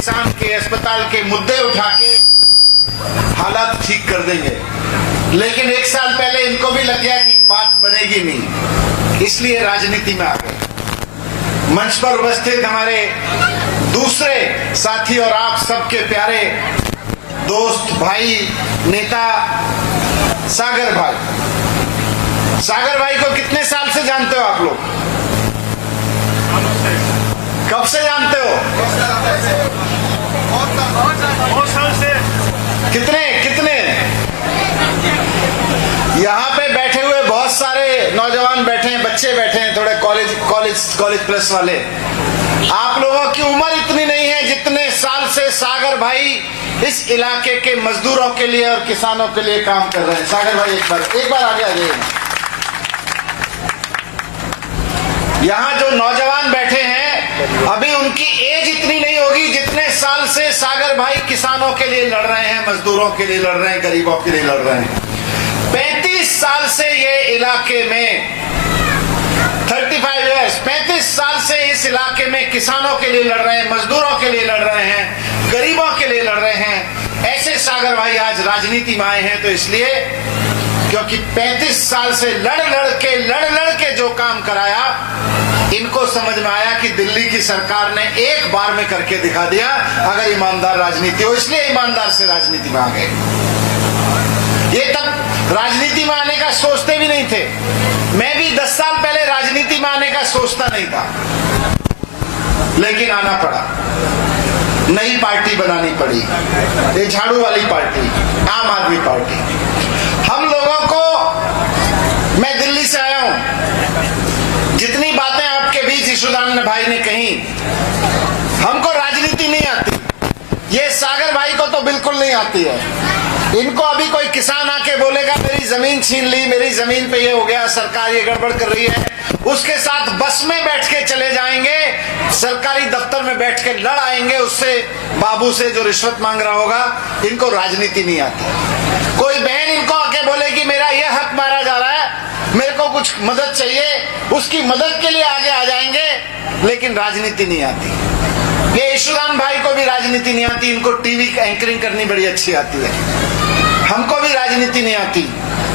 किसान के, अस्पताल के मुद्दे उठा के हालात ठीक कर देंगे। लेकिन 1 साल पहले इनको भी लग गया कि बात बनेगी नहीं, इसलिए राजनीति में आ गए। मंच पर उपस्थित हमारे दूसरे साथी और आप सबके प्यारे दोस्त, भाई, नेता सागर भाई। सागर भाई को कितने साल से जानते हो आप लोग? कब से जानते हो? बहुत साल से। कितने? यहाँ पे बैठे हुए बहुत सारे नौजवान बैठे हैं, बच्चे बैठे हैं, थोड़े कॉलेज प्लस वाले। आप लोगों की उम्र इतनी नहीं है जितने साल से सागर भाई इस इलाके के मजदूरों के लिए और किसानों के लिए काम कर रहे हैं। सागर भाई एक बार आगे आ जाइए। यहाँ जो नौजवान बैठे हैं अभी उनकी एज इतनी नहीं होगी जितने साल से सागर भाई किसानों के लिए लड़ रहे हैं, मजदूरों के लिए लड़ रहे हैं, गरीबों के लिए लड़ रहे हैं। 35 साल से ये इलाके में 35 इयर्स 35 साल से इस इलाके में किसानों के लिए लड़ रहे हैं, मजदूरों के लिए लड़ रहे हैं, गरीबों के लिए लड़ रहे हैं। ऐसे सागर भाई आज राजनीति में आए हैं तो इसलिए क्योंकि 35 साल से लड़ के जो काम कराया, इनको समझ में आया कि दिल्ली की सरकार ने एक बार में करके दिखा दिया अगर ईमानदार राजनीति हो, इसलिए ईमानदार से राजनीति में आ गए। ये तब राजनीति में आने का सोचते भी नहीं थे। मैं भी 10 साल पहले राजनीति में आने का सोचता नहीं था, लेकिन आना पड़ा। नई पार्टी बनानी पड़ी, ये झाड़ू वाली पार्टी, आम आदमी पार्टी। हम लोगों को, मैं दिल्ली से आया हूं, जितनी बातें आपके बीच ईशुदान भाई ने कही, हमको राजनीति नहीं आती। ये सागर भाई को तो बिल्कुल नहीं आती है। इनको अभी कोई किसान आके बोलेगा मेरी जमीन छीन ली, मेरी जमीन पे ये हो गया, सरकार ये गड़बड़ कर रही है, उसके साथ बस में बैठ के चले जाएंगे, सरकारी दफ्तर में बैठ के लड़ आएंगे उससे, बाबू से जो रिश्वत मांग रहा होगा। इनको राजनीति नहीं आती। कोई बहन इनको आके बोलेगी मेरा ये हक मारा जा रहा है, मेरे को कुछ मदद चाहिए, उसकी मदद के लिए आगे आ जाएंगे, लेकिन राजनीति नहीं आती। ये ईशुदान भाई को भी राजनीति नहीं आती, इनको टीवी एंकरिंग करनी बड़ी अच्छी आती है। हमको भी राजनीति नहीं आती।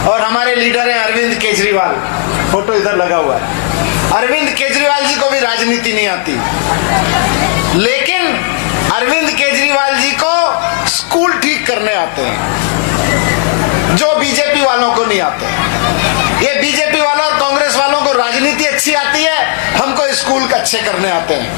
और हमारे लीडर हैं अरविंद केजरीवाल, फोटो इधर लगा हुआ है। अरविंद केजरीवाल जी को भी राजनीति नहीं आती, लेकिन अरविंद केजरीवाल जी को स्कूल ठीक करने आते हैं, जो बीजेपी वालों को नहीं आते। ये बीजेपी वालों और कांग्रेस वालों को राजनीति अच्छी आती है, हमको स्कूल अच्छे करने आते हैं।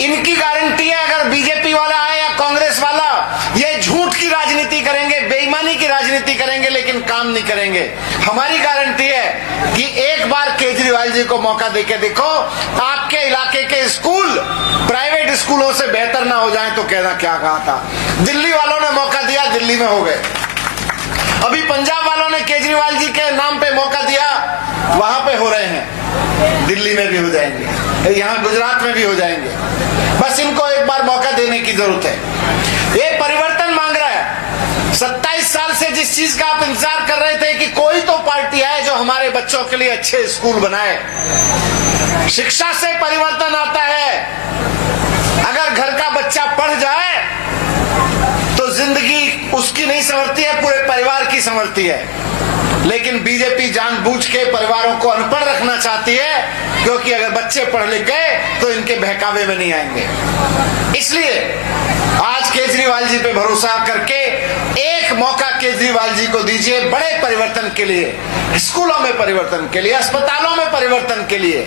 इनकी गारंटी है अगर बीजेपी वाला आए या कांग्रेस वाला, ये झूठ की राजनीति करेंगे, बेईमानी की राजनीति करेंगे, लेकिन काम नहीं करेंगे। हमारी गारंटी है कि एक बार केजरीवाल जी को मौका देके देखो, आपके इलाके के स्कूल प्राइवेट स्कूलों से बेहतर ना हो जाए तो कहना क्या कहा था। दिल्ली वालों ने मौका दिया, दिल्ली में हो गए। अभी पंजाब वालों ने केजरीवाल जी के नाम पे मौका दिया, वहां पे हो रहे हैं, दिल्ली में भी हो जाएंगे, यहाँ गुजरात में भी हो जाएंगे। बस इनको एक बार मौका देने की जरूरत है। ये परिवर्तन मांग रहा है। 27 साल से जिस चीज का आप इंतजार कर रहे थे कि कोई तो पार्टी आए जो हमारे बच्चों के लिए अच्छे स्कूल बनाए। शिक्षा से परिवर्तन आता है। अगर घर का बच्चा पढ़ जाए तो जिंदगी उसकी नहीं संवरती है, पूरे परिवार की संवरती है। लेकिन बीजेपी जानबूझ के परिवारों को अनपढ़ रखना चाहती है, क्योंकि अगर बच्चे पढ़ लिख गए तो इनके बहकावे में नहीं आएंगे। इसलिए आज केजरीवाल जी पे भरोसा करके एक मौका केजरीवाल जी को दीजिए, बड़े परिवर्तन के लिए, स्कूलों में परिवर्तन के लिए, अस्पतालों में परिवर्तन के लिए।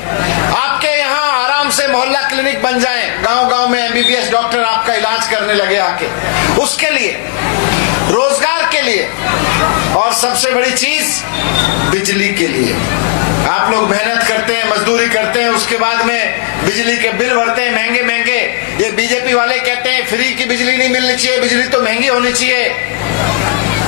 आपके यहाँ आराम से मोहल्ला क्लिनिक बन जाए, गांव-गांव में एमबीबीएस डॉक्टर आपका इलाज करने लगे आके, उसके लिए, रोजगार के लिए, और सबसे बड़ी चीज बिजली के लिए। आप लोग मेहनत करते हैं, मजदूरी करते हैं, उसके बाद में बिजली के बिल भरते हैं महंगे महंगे। ये बीजेपी वाले कहते हैं फ्री की बिजली नहीं मिलनी चाहिए, बिजली तो महंगी होनी चाहिए।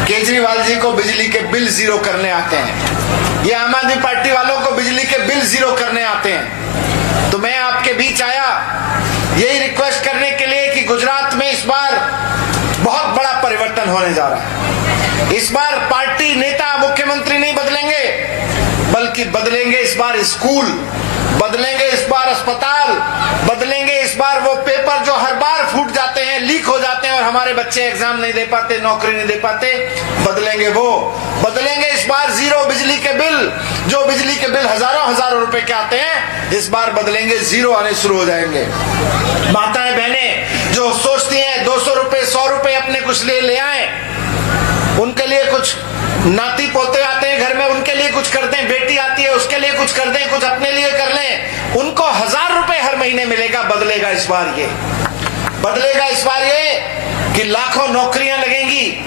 केजरीवाल जी को बिजली के बिल जीरो करने आते हैं, ये आम आदमी पार्टी वालों को बिजली के बिल जीरो करने आते हैं। तो मैं आपके बीच आया यही रिक्वेस्ट करने के लिए कि गुजरात में इस बार बहुत बड़ा परिवर्तन होने जा रहा है। इस बार पार्टी, नेता, मुख्यमंत्री नहीं बदलेंगे, बल्कि बदलेंगे इस बार स्कूल, बदलेंगे इस बार अस्पताल, बदलेंगे इस बार वो पेपर जो हर बार फूट जाते हैं, लीक हो जाते हैं और हमारे बच्चे एग्जाम नहीं दे पाते, नौकरी नहीं दे पाते, बदलेंगे वो। बदलेंगे इस बार जीरो बिजली के बिल, जो बिजली के बिल हजारों रुपए के आते हैं, इस बार बदलेंगे, जीरो आने शुरू हो जाएंगे। माताएं बहनें जो सोचती हैं 200 रुपए 100 रुपए अपने कुछ ले आए, उनके लिए कुछ नाती पोते आते हैं घर में, उनके लिए कुछ कर दें, बेटी आती है उसके लिए कुछ कर दें, कुछ अपने लिए कर लें, उनको 1000 रुपए हर महीने मिलेगा। बदलेगा इस बार ये, बदलेगा इस बार ये कि लाखों नौकरियां लगेंगी।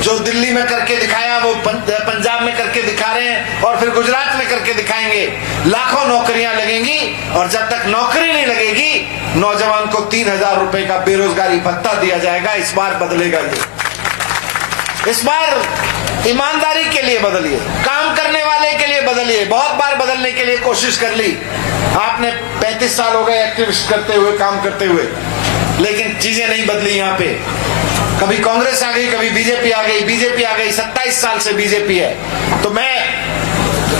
जो दिल्ली में करके दिखाया वो पंजाब में करके दिखा रहे हैं और फिर गुजरात में करके दिखाएंगे। लाखों नौकरियां लगेंगी और जब तक नौकरी नहीं लगेगी, नौजवान को 3000 रुपए का बेरोजगारी भत्ता दिया जाएगा। इस बार बदलेगा ये, इस बार ईमानदारी के लिए बदलिए, काम करने वाले के लिए बदलिए। बहुत बार बदलने के लिए कोशिश कर ली आपने, 35 साल हो गए एक्टिविस्ट करते हुए, काम करते हुए, लेकिन चीजें नहीं बदली। यहाँ पे कभी कांग्रेस आ गई, कभी बीजेपी आ गई, बीजेपी आ गई, 27 साल से बीजेपी है। तो मैं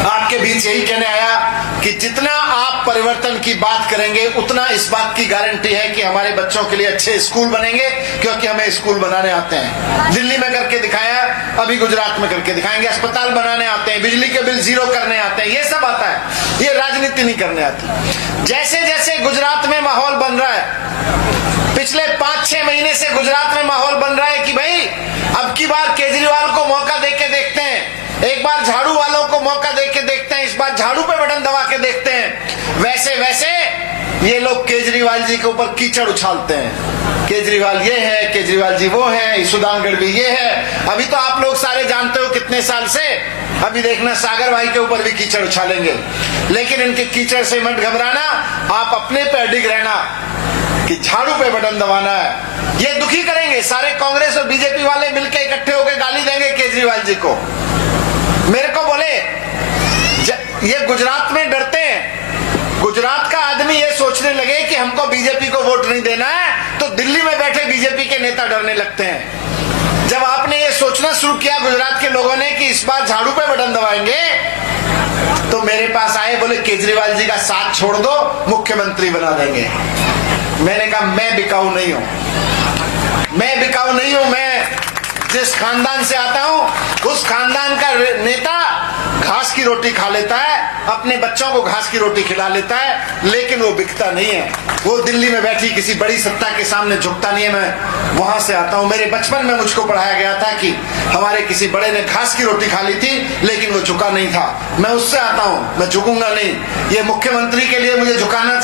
आपके बीच यही कहने आया कि जितना आप परिवर्तन की बात करेंगे, उतना इस बात की गारंटी है कि हमारे बच्चों के लिए अच्छे स्कूल बनेंगे, क्योंकि हमें स्कूल बनाने आते हैं। दिल्ली में करके दिखाया, अभी गुजरात में करके दिखाएंगे। अस्पताल बनाने आते हैं, बिजली के बिल जीरो करने आते हैं, ये सब आता है। ये राजनीति नहीं करने आती। जैसे जैसे गुजरात में माहौल बन रहा है, पिछले 5-6 महीने से गुजरात में माहौल बन रहा है कि भाई अब की बार केजरीवाल को मौका देके देखते हैं, एक बार झाड़ू वालों को मौका देके देखते हैं, इस बार झाड़ू पे बटन दबा के देखते हैं। वैसे वैसे ये लोग केजरीवाल जी के ऊपर कीचड़ उछालते हैं। केजरीवाल ये है, केजरीवाल जी वो है, सुदान गढ़वी ये है। अभी तो आप लोग सारे जानते हो कितने साल से, अभी देखना सागर भाई के ऊपर भी कीचड़ उछालेंगे। लेकिन इनके कीचड़ से मत घबराना, आप अपने पे अडिग रहना कि झाड़ू पे बटन दबाना है। ये दुखी करेंगे, सारे कांग्रेस और बीजेपी वाले मिलकर इकट्ठे होकर गाली देंगे केजरीवाल जी को। मेरे को बोले ये गुजरात में डरते हैं, गुजरात का आदमी ये सोचने लगे कि हमको बीजेपी को वोट नहीं देना है, तो दिल्ली में बैठे बीजेपी के नेता डरने लगते हैं। जब आपने ये सोचना शुरू किया गुजरात के लोगों ने कि इस बार झाड़ू पे बटन दबाएंगे, तो मेरे पास आए, बोले केजरीवाल जी का साथ छोड़ दो, मुख्यमंत्री बना देंगे। मैंने कहा मैं बिकाऊ नहीं हूं, मैं बिकाऊ नहीं हूं। मैं जिस खानदान से आता हूं, उस खानदान का नेता घास की रोटी खा लेता है, अपने बच्चों को घास की रोटी खिला लेता है, लेकिन वो बिकता नहीं है। वो दिल्ली में बैठी किसी बड़ी सत्ता के सामने झुकता नहीं है। मैं वहां से आता हूं। मेरे बचपन में मुझको पढ़ाया गया था कि हमारे किसी बड़े ने घास की रोटी खा ली थी, लेकिन वो झुका नहीं था। मैं उससे आता हूं, मैं झुकूंगा नहीं। ये मुख्यमंत्री के लिए मुझे झुकाना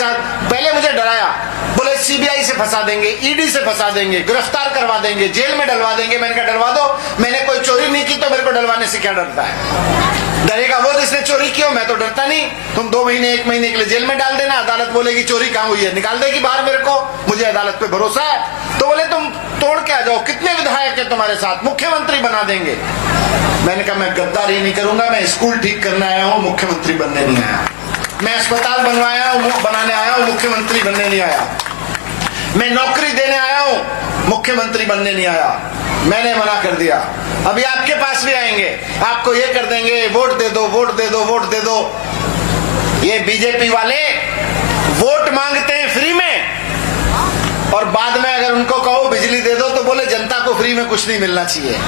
पहले मुझे डराया, बोले सीबीआई से फंसा देंगे, ईडी से फंसा देंगे, गिरफ्तार करवा देंगे, जेल में डलवा देंगे। मैंने कहा डलवा दो, मैंने कोई चोरी नहीं की, तो मेरे को डलवाने से क्या डरता है? डरेगा वो जिसने चोरी की हो, मैं तो डरता नहीं। तुम 2 महीने 1 महीने के लिए जेल में डाल देना, अदालत बोलेगी चोरी कहां हुई है, निकाल देगी बाहर मेरे को, मुझे अदालत पे भरोसा है। तो बोले तुम तोड़ के आ जाओ, कितने विधायक है तुम्हारे साथ, मुख्यमंत्री बना देंगे। मैंने कहा मैं गद्दारी नहीं करूंगा, मैं स्कूल ठीक करने आया हूं, मुख्यमंत्री बनने नहीं आया। मैं अस्पताल बनाने आया हूं, मुख्यमंत्री बनने नहीं आया। मैं नौकरी देने आया हूं, मुख्यमंत्री बनने नहीं आया। मैंने मना कर दिया। अभी आपके पास भी आएंगे, आपको ये कर देंगे, वोट दे दो, वोट दे दो, वोट दे दो। ये बीजेपी वाले वोट मांगते हैं फ्री में, और बाद में अगर उनको कहो बिजली दे दो, तो बोले जनता को फ्री में कुछ नहीं मिलना चाहिए,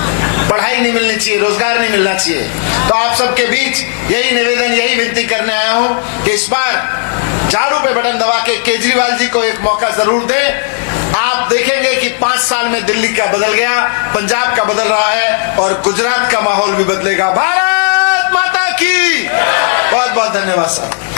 पढ़ाई नहीं मिलनी चाहिए, रोजगार नहीं मिलना चाहिए। तो आप सबके बीच यही निवेदन, यही विनती करने आया हूं कि इस बार झाड़ू पे बटन दबा के केजरीवाल जी को एक मौका जरूर दें। आप देखेंगे कि 5 साल में दिल्ली का बदल गया, पंजाब का बदल रहा है, और गुजरात का माहौल भी बदलेगा। भारत माता की बहुत बहुत धन्यवाद साहब।